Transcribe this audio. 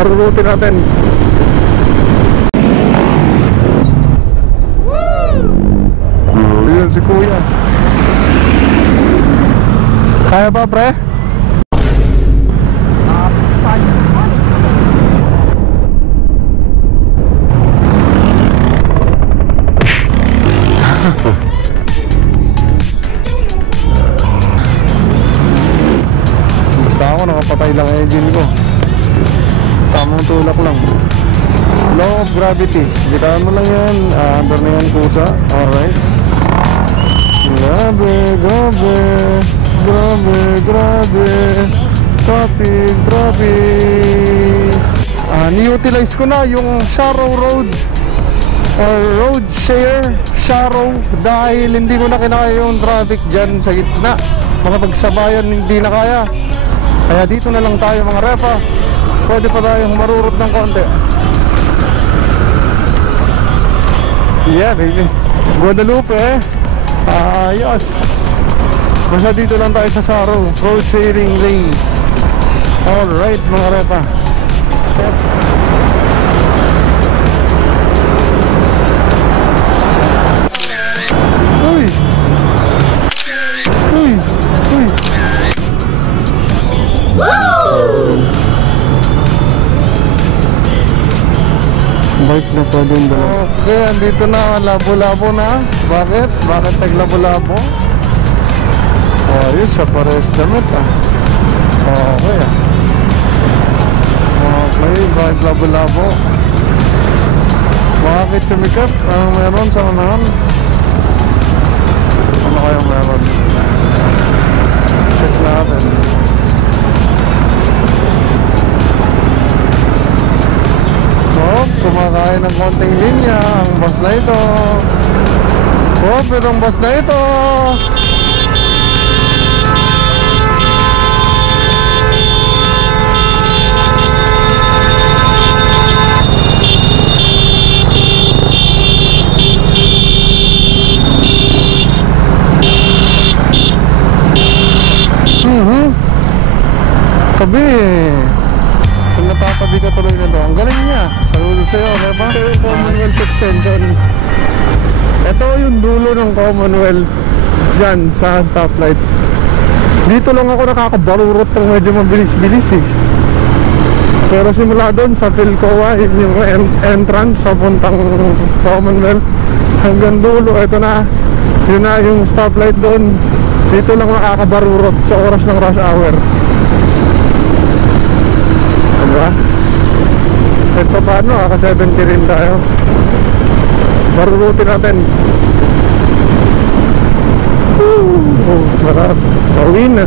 Barurutin natin. Yun si kuya. Kaya ba, pre? Basta ako nakapatay lang ang engine ko. Tamang tulak lang. Law of gravity. Bitawan mo lang yan. Under na yan kusa. Alright. Grabe, grabe. Grabe, grabe. Traffic, traffic. Ni-utilize ko na yung Sharrow Road or road share Sharrow dahil hindi ko na kinaya yung traffic dyan sa gitna. Makapagsabayan hindi na kaya. Kaya dito na lang tayo mga repa. Pwede pa tayong marurot ng konti. Yeah baby, Guadalupe. Ayos. Basta dito lang tayo sa Sharrow road sharing lane. Alright mga repa. Set. Uy! Uy! Uy! Bike na pwede yung dalawa. Okay, andito na. Labo-labo na. Bakit? Bakit naglabo-labo? Ayos, sa pares damit Okay Okay, bakit labo-labo? Bakit sumikap? Anong meron sa unahan? Ano kayong meron? Check natin. Kumakain ng konting linya ang bus na ito. Itong bus na ito. Tabi. Napatabi ka tuloy na doon. Ang galing niya. Saludo sa'yo, diba? Ito yung Commonwealth Extension. Ito yung dulo ng Commonwealth dyan sa stoplight. Dito lang ako nakakabarurot ng medyo mabilis-bilis Pero simula doon sa Philcoa, yung entrance sa puntang Commonwealth hanggang dulo, ito na. Yun na yung stoplight doon. Dito lang nakakabarurot sa oras ng rush hour. Diba? Ito paano, ka 70 rin tayo. Barurutin natin. Sarap. Pauwi na.